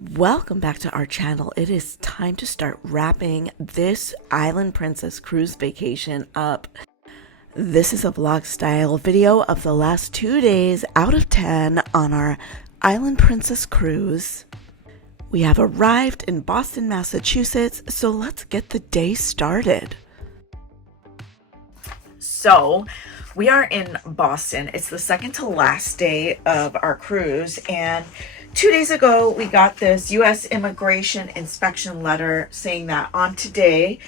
Welcome back to our channel. It is time to start wrapping this Island Princess cruise vacation up. This is a vlog style video of the last 2 days out of 10 on our Island Princess cruise. We have arrived in Boston, Massachusetts, so let's get the day started. So we are in Boston. It's the second to last day of our cruise, and 2 days ago, we got this U.S. immigration inspection letter saying that on today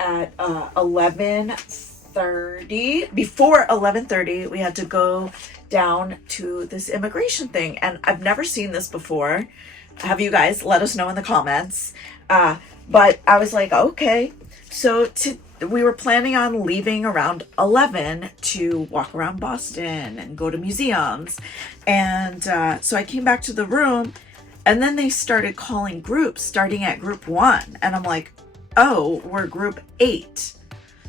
at 11:30, before 11:30, we had to go down to this immigration thing. And I've never seen this before. Have you guys? Let us know in the comments. But I was like, okay. So we were planning on leaving around 11 to walk around Boston and go to museums. And so I came back to the room, and then they started calling groups, starting at group 1. And I'm like, oh, we're group 8.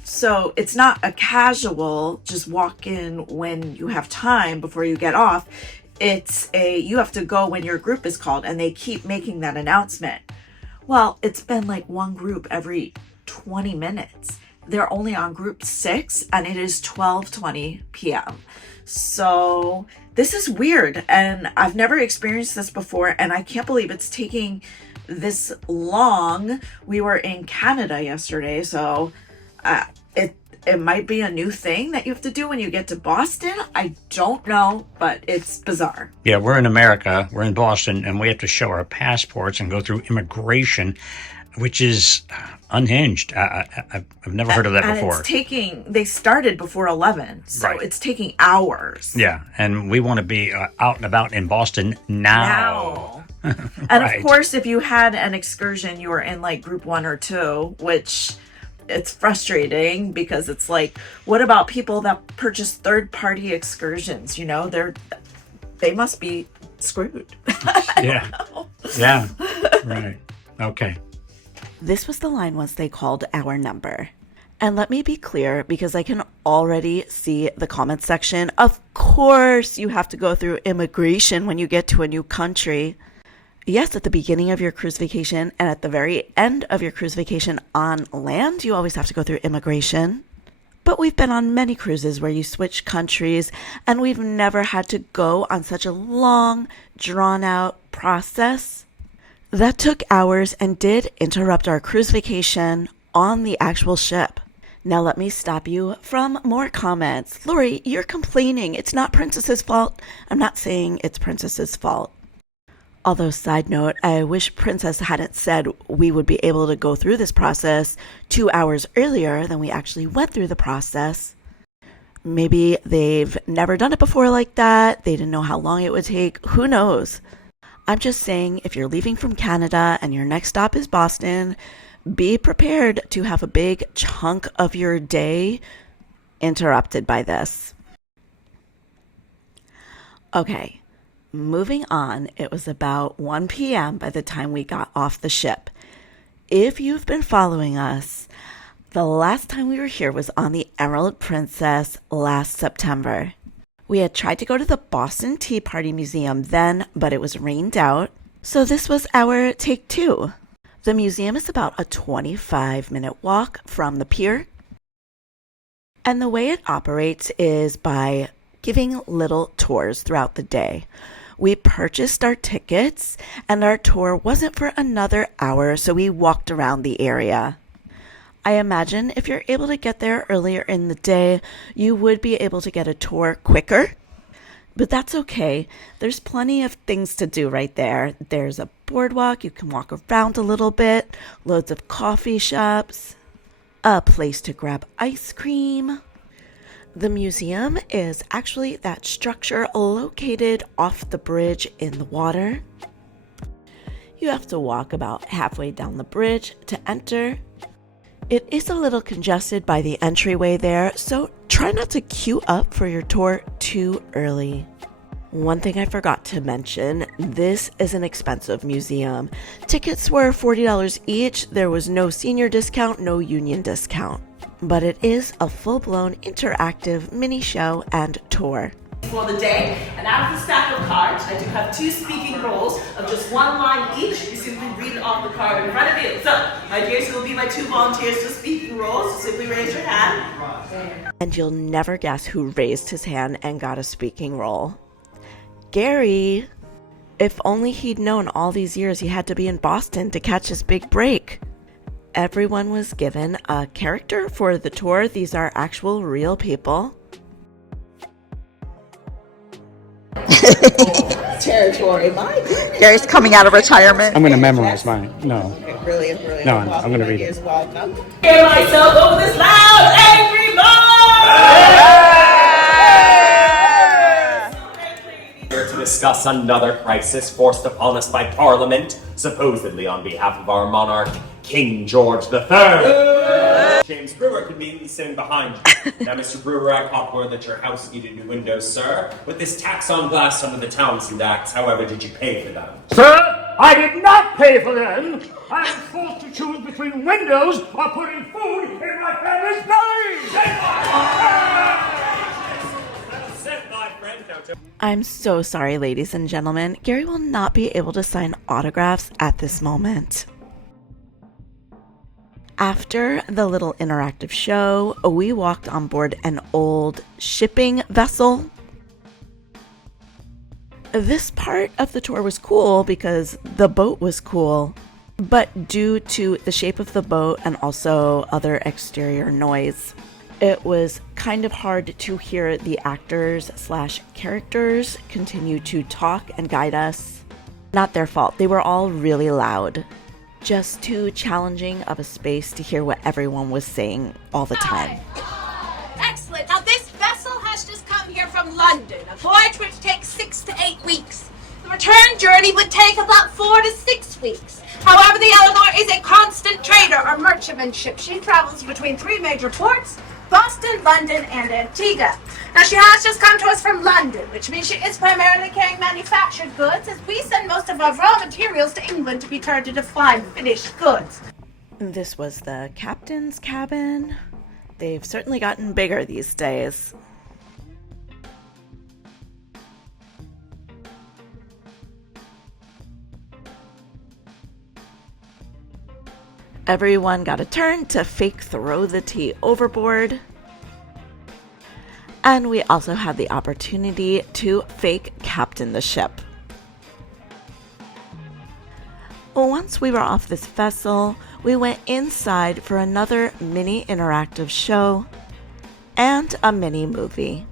So it's not a casual, just walk in when you have time before you get off. You have to go when your group is called, and they keep making that announcement. Well, it's been like one group every 20 minutes. They're only on group 6, and it is 12:20 p.m. So this is weird, and I've never experienced this before, and I can't believe it's taking this long. We were in Canada yesterday, so it might be a new thing that you have to do when you get to Boston. I don't know, but it's bizarre. Yeah, we're in America, we're in Boston, and we have to show our passports and go through immigration, which is unhinged. I've never heard of that before. They started before 11, so right. It's taking hours. Yeah, and we want to be out and about in Boston now. And right. Of course, if you had an excursion, you were in like group 1 or 2, which it's frustrating because it's like, what about people that purchase third-party excursions? You know, they must be screwed. Yeah. Yeah. Right. Okay. This was the line once they called our number. And let me be clear, because I can already see the comment section. Of course, you have to go through immigration when you get to a new country. Yes, at the beginning of your cruise vacation and at the very end of your cruise vacation on land, you always have to go through immigration. But we've been on many cruises where you switch countries, and we've never had to go on such a long, drawn-out process. That took hours and did interrupt our cruise vacation on the actual ship. Now let me stop you from more comments. Laurie, you're complaining. It's not Princess's fault. I'm not saying it's Princess's fault. Although, side note, I wish Princess hadn't said we would be able to go through this process 2 hours earlier than we actually went through the process. Maybe they've never done it before like that. They didn't know how long it would take. Who knows? I'm just saying, if you're leaving from Canada and your next stop is Boston, be prepared to have a big chunk of your day interrupted by this. Okay. Moving on, it was about 1 p.m. by the time we got off the ship. If you've been following us, the last time we were here was on the Emerald Princess last September. We had tried to go to the Boston Tea Party Museum then, but it was rained out. So this was our take 2. The museum is about a 25-minute walk from the pier. And the way it operates is by giving little tours throughout the day. We purchased our tickets, and our tour wasn't for another hour, so we walked around the area. I imagine if you're able to get there earlier in the day, you would be able to get a tour quicker. But that's okay. There's plenty of things to do right there. There's a boardwalk. You can walk around a little bit. Loads of coffee shops. A place to grab ice cream. The museum is actually that structure located off the bridge in the water. You have to walk about halfway down the bridge to enter. It is a little congested by the entryway there, so try not to queue up for your tour too early. One thing I forgot to mention, this is an expensive museum. Tickets were $40 each. There was no senior discount, no union discount. But it is a full-blown interactive mini show and tour. For the day, and out of the stack of cards, I do have 2 speaking roles of just 1 line each. You simply read it off the card in front of you. So, my dears, who will be my 2 volunteers for speaking roles? Simply raise your hand. And you'll never guess who raised his hand and got a speaking role. Gary. If only he'd known all these years he had to be in Boston to catch his big break. Everyone was given a character for the tour. These are actual real people. Territory, my goodness. Gary's coming out of retirement. I'm going to memorize mine. No. Brilliant. No, I'm going to read it. Welcome. Hear myself over this loud, angry Here to discuss another crisis forced upon us by Parliament, supposedly on behalf of our monarch, King George III. James Brewer conveniently sitting behind you. Now, Mr. Brewer, I caught word that your house needed new windows, sir. With this tax on glass under the Townsend Act, however did you pay for them? Sir, I did not pay for them. I was forced to choose between windows or putting food in my family's bellies. That's it, my friend. Now, I'm so sorry, ladies and gentlemen. Gary will not be able to sign autographs at this moment. After the little interactive show, we walked on board an old shipping vessel. This part of the tour was cool because the boat was cool, but due to the shape of the boat and also other exterior noise, it was kind of hard to hear the actors/characters continue to talk and guide us. Not their fault, they were all really loud. Just too challenging of a space to hear what everyone was saying all the time. Excellent. Now this vessel has just come here from London, a voyage which takes 6 to 8 weeks. The return journey would take about 4 to 6 weeks. However, the Eleanor is a constant trader or merchantman ship. She travels between 3 major ports, Boston, London, and Antigua. Now, she has just come to us from London, which means she is primarily carrying manufactured goods, as we send most of our raw materials to England to be turned into fine finished goods. This was the captain's cabin. They've certainly gotten bigger these days. Everyone got a turn to fake throw the tea overboard. And we also had the opportunity to fake captain the ship. Once we were off this vessel, we went inside for another mini interactive show and a mini movie.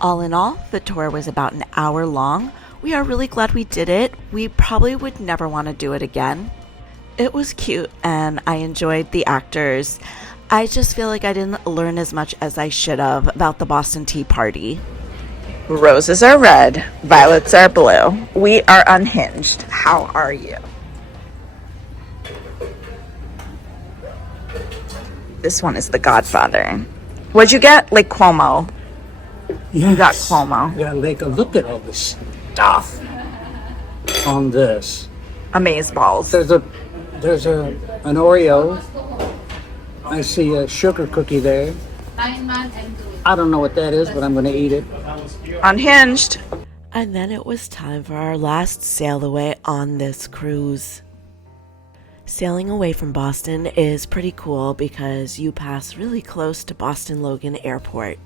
All in all, the tour was about an hour long. We are really glad we did it. We probably would never want to do it again. It was cute and I enjoyed the actors. I just feel like I didn't learn as much as I should have about the Boston Tea Party. Roses are red, violets are blue. We are unhinged. How are you? This one is The Godfather. What'd you get? Lake Como. Yes. You got Cuomo. Yeah, like look at all this stuff on this. Amazeballs. There's an Oreo. I see a sugar cookie there. I don't know what that is, but I'm going to eat it. Unhinged. And then it was time for our last sail away on this cruise. Sailing away from Boston is pretty cool because you pass really close to Boston Logan Airport.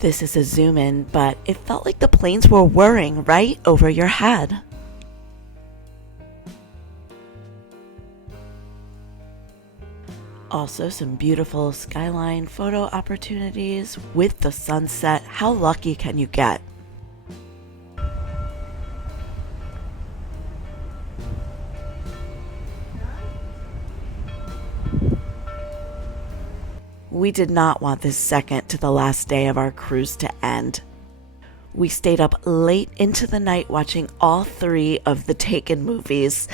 This is a zoom in, but it felt like the planes were whirring right over your head. Also, some beautiful skyline photo opportunities with the sunset. How lucky can you get? We did not want this second to the last day of our cruise to end. We stayed up late into the night watching all 3 of the Taken movies.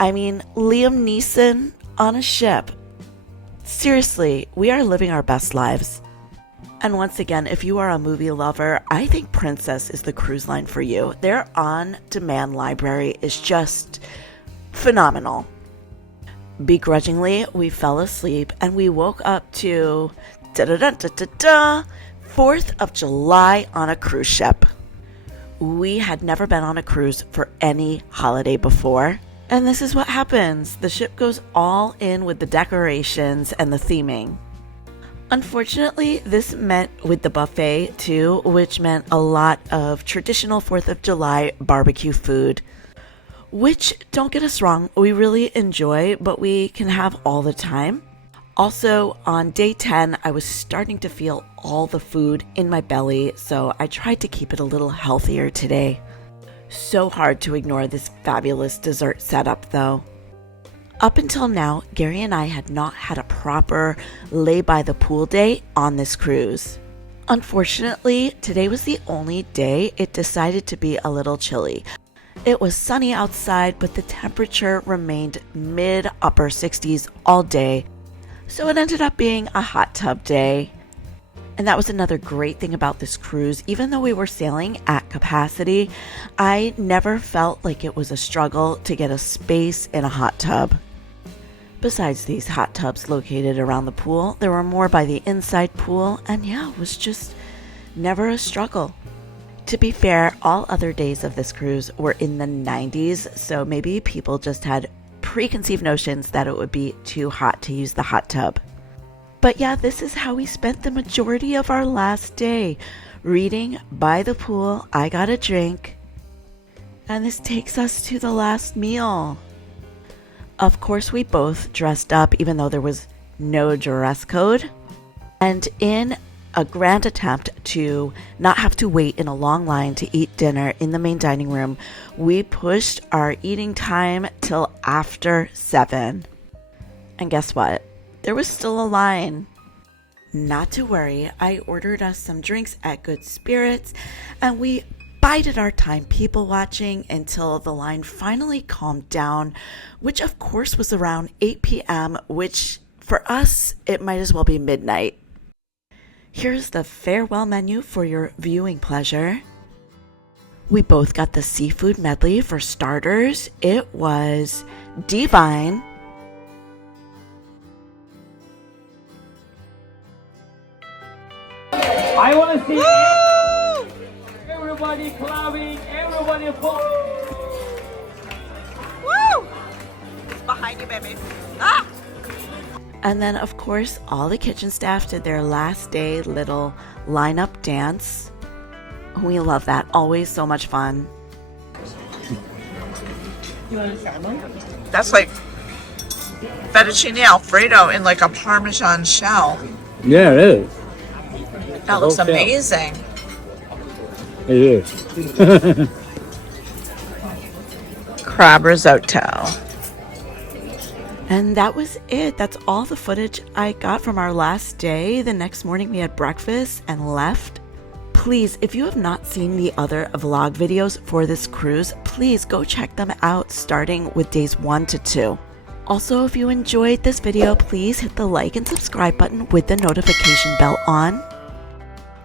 I mean, Liam Neeson on a ship. Seriously, we are living our best lives. And once again, if you are a movie lover, I think Princess is the cruise line for you. Their on-demand library is just phenomenal. Begrudgingly, we fell asleep and we woke up to 4th of July on a cruise ship. We had never been on a cruise for any holiday before, and this is what happens. The ship goes all in with the decorations and the theming. Unfortunately, this meant with the buffet too, which meant a lot of traditional 4th of July barbecue food, which, don't get us wrong, we really enjoy, but we can have all the time. Also, on day 10, I was starting to feel all the food in my belly, so I tried to keep it a little healthier today. So hard to ignore this fabulous dessert setup, though. Up until now, Gary and I had not had a proper lay-by-the-pool day on this cruise. Unfortunately, today was the only day it decided to be a little chilly. It was sunny outside, but the temperature remained mid-upper 60s all day, so it ended up being a hot tub day. And that was another great thing about this cruise. Even though we were sailing at capacity, I never felt like it was a struggle to get a space in a hot tub. Besides these hot tubs located around the pool, there were more by the inside pool, and yeah, it was just never a struggle. To be fair, all other days of this cruise were in the 90s, so maybe people just had preconceived notions that it would be too hot to use the hot tub. But yeah, this is how we spent the majority of our last day, reading by the pool. I got a drink, and this takes us to the last meal. Of course, we both dressed up, even though there was no dress code, and in a grand attempt to not have to wait in a long line to eat dinner in the main dining room, we pushed our eating time till after 7. And guess what? There was still a line. Not to worry, I ordered us some drinks at Good Spirits, and we bided our time people watching until the line finally calmed down, which of course was around 8 p.m., which for us, it might as well be midnight. Here's the farewell menu for your viewing pleasure. We both got the seafood medley for starters. It was divine. I want to see everybody clapping, everybody Woo! It's behind you, baby. Ah! And then, of course, all the kitchen staff did their last day little lineup dance. We love that. Always so much fun. That's like fettuccine alfredo in like a Parmesan shell. Yeah, it is. That looks Okay. amazing. It is. Crab risotto. And that was it. That's all the footage I got from our last day. The next morning we had breakfast and left. Please, if you have not seen the other vlog videos for this cruise, please go check them out starting with days 1 to 2. Also, if you enjoyed this video, please hit the like and subscribe button with the notification bell on.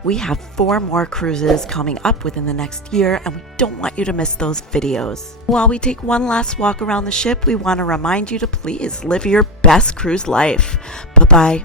We have 4 more cruises coming up within the next year, and we don't want you to miss those videos. While we take one last walk around the ship, we want to remind you to please live your best cruise life. Bye-bye.